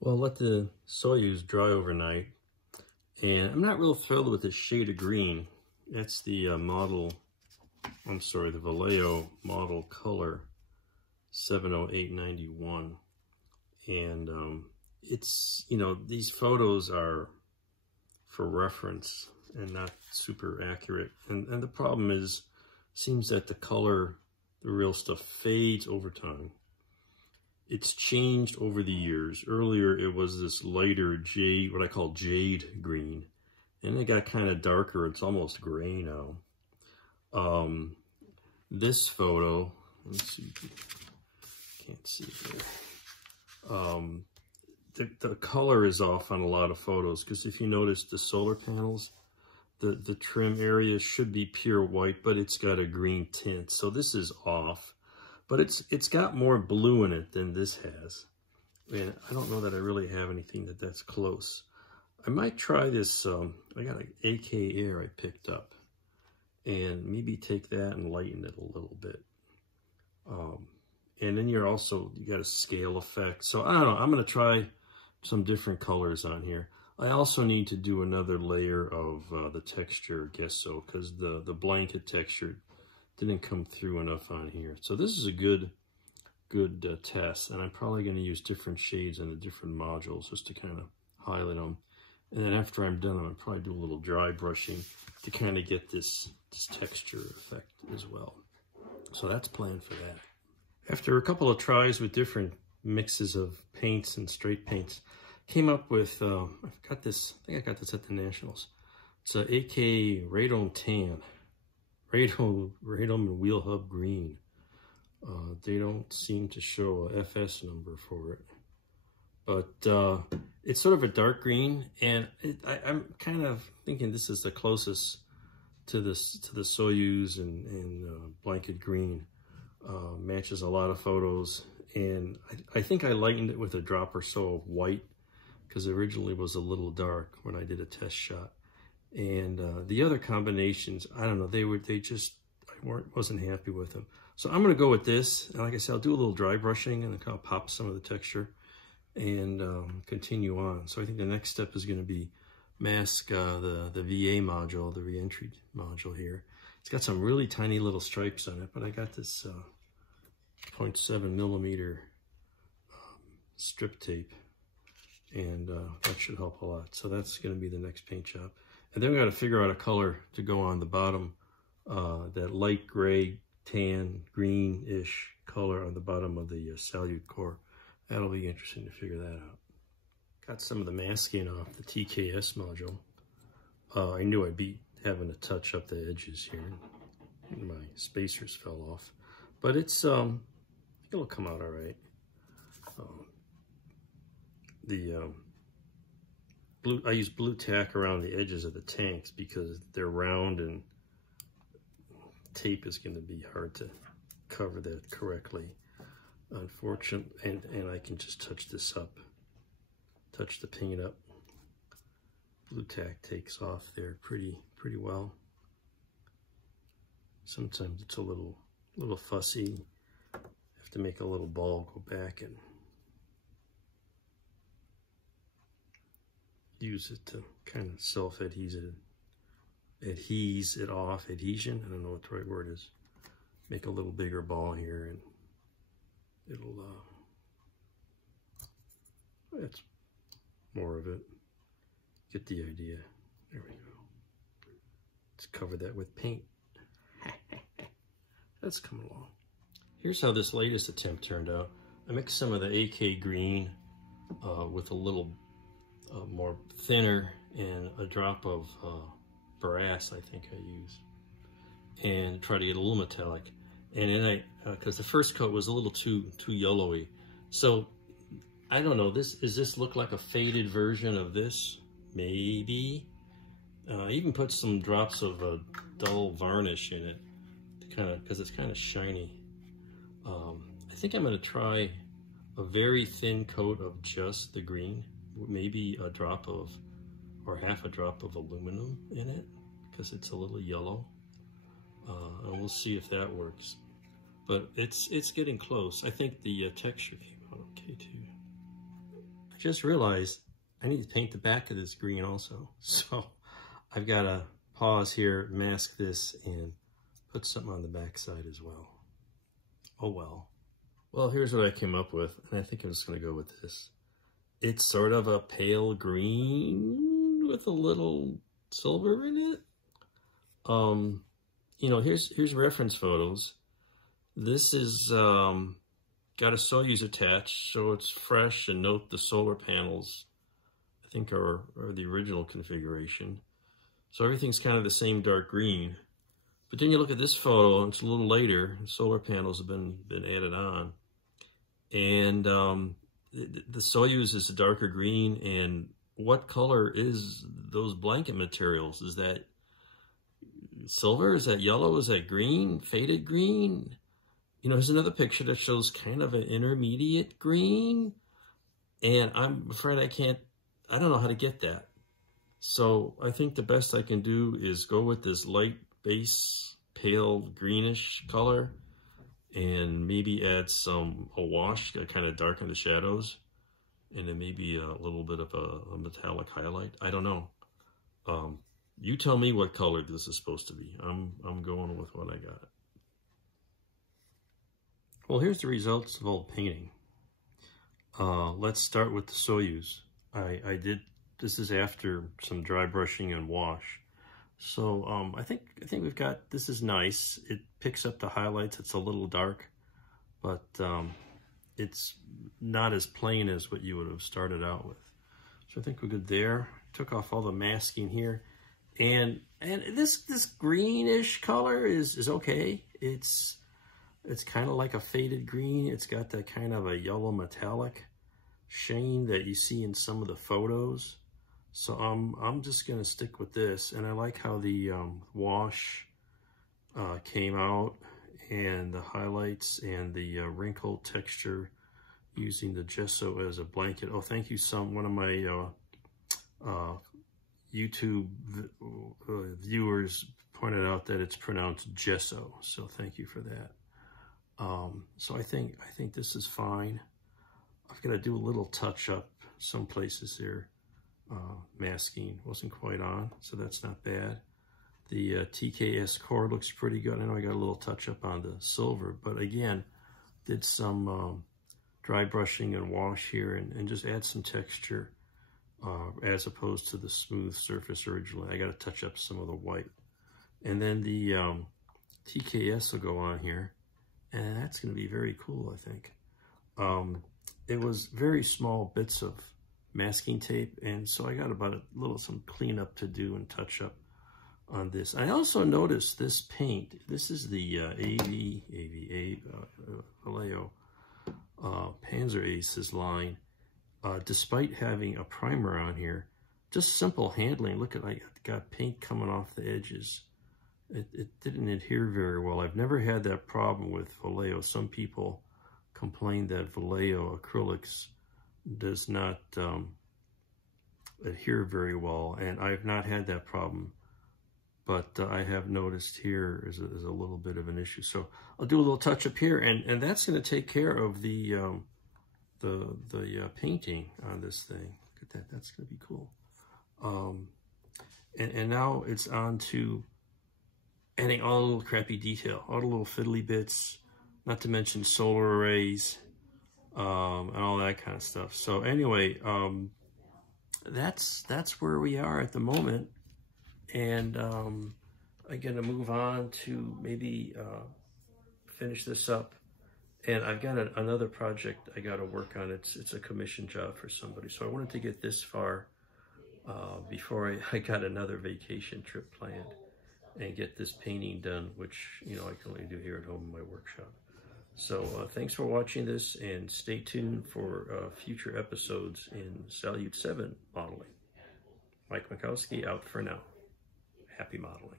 Well, let the Salyut dry overnight, and I'm not real thrilled with this shade of green. That's the the Vallejo model color 70891. And it's, these photos are for reference and not super accurate. And the problem is, seems that the color, the real stuff, fades over time. It's changed over the years. Earlier, it was this lighter jade, what I call jade green. And it got kind of darker. It's almost gray now. This photo, let me see, can't see here. The color is off on a lot of photos, because if you notice the solar panels, the trim area should be pure white, but it's got a green tint. So this is off. But it's got more blue in it than this has. And I don't know that I really have anything that's close. I might try this, I got an AK Air I picked up. And maybe take that and lighten it a little bit. And then you got a scale effect. So I don't know, I'm gonna try some different colors on here. I also need to do another layer of the texture gesso, because the blanket texture didn't come through enough on here. So this is a good test, and I'm probably going to use different shades in the different modules just to kind of highlight them. And then after I'm done, I'm going to probably do a little dry brushing to kind of get this texture effect as well. So that's planned for that. After a couple of tries with different mixes of paints and straight paints, came up with, I've got this, I think I got this at the Nationals. It's a AK Radome Tan. Radome and Wheel Hub Green. They don't seem to show a FS number for it. But it's sort of a dark green, and I'm kind of thinking this is the closest to the Salyut and blanket green. Matches a lot of photos, and I think I lightened it with a drop or so of white, because originally it was a little dark when I did a test shot. And the other combinations, I don't know, I wasn't happy with them. So I'm going to go with this. And like I said, I'll do a little dry brushing and kind of pop some of the texture and continue on. So I think the next step is going to be mask the VA module, the reentry module here. It's got some really tiny little stripes on it, but I got this 0.7 millimeter strip tape, and that should help a lot. So that's going to be the next paint job. And then we got to figure out a color to go on the bottom, that light gray, tan, greenish color on the bottom of the Salyut core. That'll be interesting to figure that out. Got some of the masking off the TKS module. I knew I'd be having to touch up the edges here. My spacers fell off, but it'll come out all right. I use blue tack around the edges of the tanks because they're round, and tape is going to be hard to cover that correctly. Unfortunately, and I can just touch this up, touch the paint up. Blue tack takes off there pretty well. Sometimes it's a little fussy. Have to make a little ball go back and use it to kind of self-adhese it off, adhesion, I don't know what the right word is. Make a little bigger ball here, and it'll, that's more of it. Get the idea. There we go. Let's cover that with paint. That's coming along. Here's how this latest attempt turned out. I mixed some of the AK green with a little more thinner and a drop of brass, I think I used, and try to get a little metallic. And then because the first coat was a little too yellowy, so I don't know. Does this look like a faded version of this? Maybe. I even put some drops of dull varnish in it, because it's kind of shiny. I think I'm going to try a very thin coat of just the green. Maybe a drop of, or half a drop of aluminum in it, because it's a little yellow. And we'll see if that works. But it's getting close. I think the texture came out okay too. I just realized I need to paint the back of this green also. So I've got to pause here, mask this, and put something on the back side as well. Oh well. Well, here's what I came up with, and I think I'm just going to go with this. It's sort of a pale green with a little silver in it. You know, here's reference photos. This is got a Salyut attached, so it's fresh, and note the solar panels, I think are the original configuration. So everything's kind of the same dark green. But then you look at this photo, and it's a little later, solar panels have been added on. And the Salyut is a darker green, and what color is those blanket materials? Is that silver? Is that yellow? Is that green? Faded green? You know, here's another picture that shows kind of an intermediate green, and I'm afraid I don't know how to get that. So I think the best I can do is go with this light base, pale greenish color, and maybe add a wash that kind of darken the shadows, and then maybe a little bit of a metallic highlight. I don't know. You tell me what color this is supposed to be. I'm going with what I got. Well, here's the results of all the painting. Let's start with the Salyut. This is after some dry brushing and wash. So I think we've got, this is nice. It picks up the highlights. It's a little dark, but it's not as plain as what you would have started out with. So I think we're good there. Took off all the masking here. And this greenish color is okay. It's kind of like a faded green. It's got that kind of a yellow metallic sheen that you see in some of the photos. So I'm just gonna stick with this, and I like how the wash came out, and the highlights and the wrinkle texture using the gesso as a blanket. Oh, thank you, one of my YouTube viewers pointed out that it's pronounced gesso, so thank you for that. So I think this is fine. I've got to do a little touch up some places here. Masking wasn't quite on, so that's not bad. The TKS core looks pretty good. I know I got a little touch up on the silver, but again, did some dry brushing and wash here, and just add some texture as opposed to the smooth surface originally. I got to touch up some of the white. And then the TKS will go on here, and that's going to be very cool, I think. It was very small bits of masking tape, and so I got about some cleanup to do and touch up on this. I also noticed this paint. This is the Vallejo Panzer Aces line. Despite having a primer on here, just simple handling. Look at, I got paint coming off the edges. It didn't adhere very well. I've never had that problem with Vallejo. Some people complain that Vallejo acrylics does not adhere very well, and I've not had that problem, but I have noticed here is a little bit of an issue. So I'll do a little touch up here, and that's going to take care of the painting on this thing. Look at that, that's going to be cool. And now it's on to adding all the little crappy detail, all the little fiddly bits, not to mention solar arrays, and all that kind of stuff. So anyway, that's where we are at the moment, and I'm gonna move on to maybe finish this up. And I've got another project I got to work on. It's a commission job for somebody, so I wanted to get this far before I got another vacation trip planned and get this painting done, which, you know, I can only do here at home in my workshop. So thanks for watching this, and stay tuned for future episodes in Salyut 7 modeling. Mike Mikowski out for now. Happy modeling.